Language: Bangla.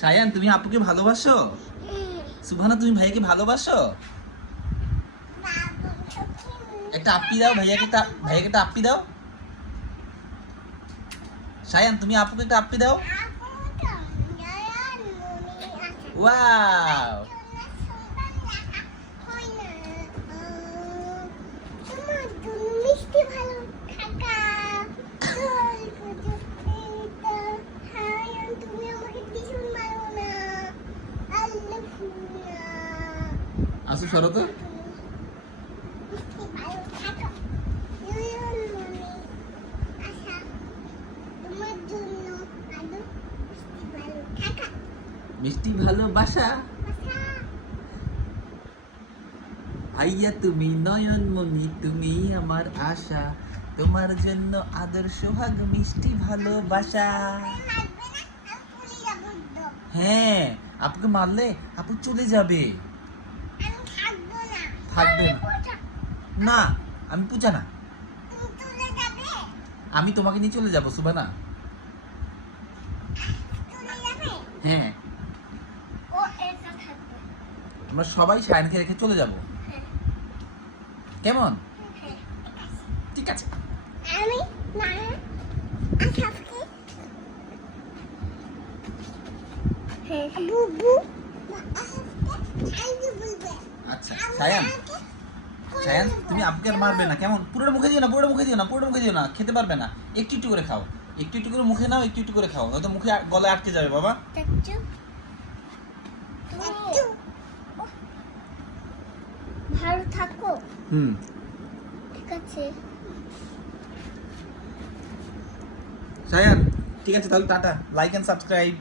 সায়ান তুমি আপুকে ভালোবাসো? সুভানা তুমি ভাইয়াকে ভালোবাসো? একটা আপি দাও ভাইয়াকে ভাইয়াকে একটা আপি দাও। সায়ান তুমি আপুকে একটা আপি দাও। ওয়াও মিষ্টি ভালো থাকা তুমি আমাকে টিউশন মারো না আল্লাহ আসু সরো তো মিষ্টি ভালো থাকো নয়ন মনে আশা তোমার জন্য আলো মিষ্টি থাকা মিষ্টি ভালোবাসা আইয়া তুমি নয়নমণি, তুমি আমার আশা। তোমার জন্য আদর সোহাগ, মিষ্টি ভালোবাসা হ্যাঁ আপুকে মারলে আপু চলে যাবে। থাকবে না। না আমি পূজা না। আমি তোমাকে নিয়ে চলে যাব সুবানা হ্যাঁ। আমরা সবাই সায়নকে রেখে চলে যাব। হ্যাঁ। কেমন? হ্যাঁ। ঠিক আছে। আমি হ্যাঁ। বুবু বলবে। আচ্ছা সায়ান। সায়ান তুমি আর মারবে না কেমন? পুরোটা মুখে দিও না পুরোটা মুখে দিও না পুরোটা মুখে দিও না খেতে পারবে না। একটু একটু করে খাও একটু একটু করে মুখে নাও একটু একটু করে খাও নয়তো মুখে গলায় আটকে যাবে বাবা। ভালো থাকো। হুম। ঠিক আছে। সায়ান ঠিক আছে তাহলে টাটা। Like and subscribe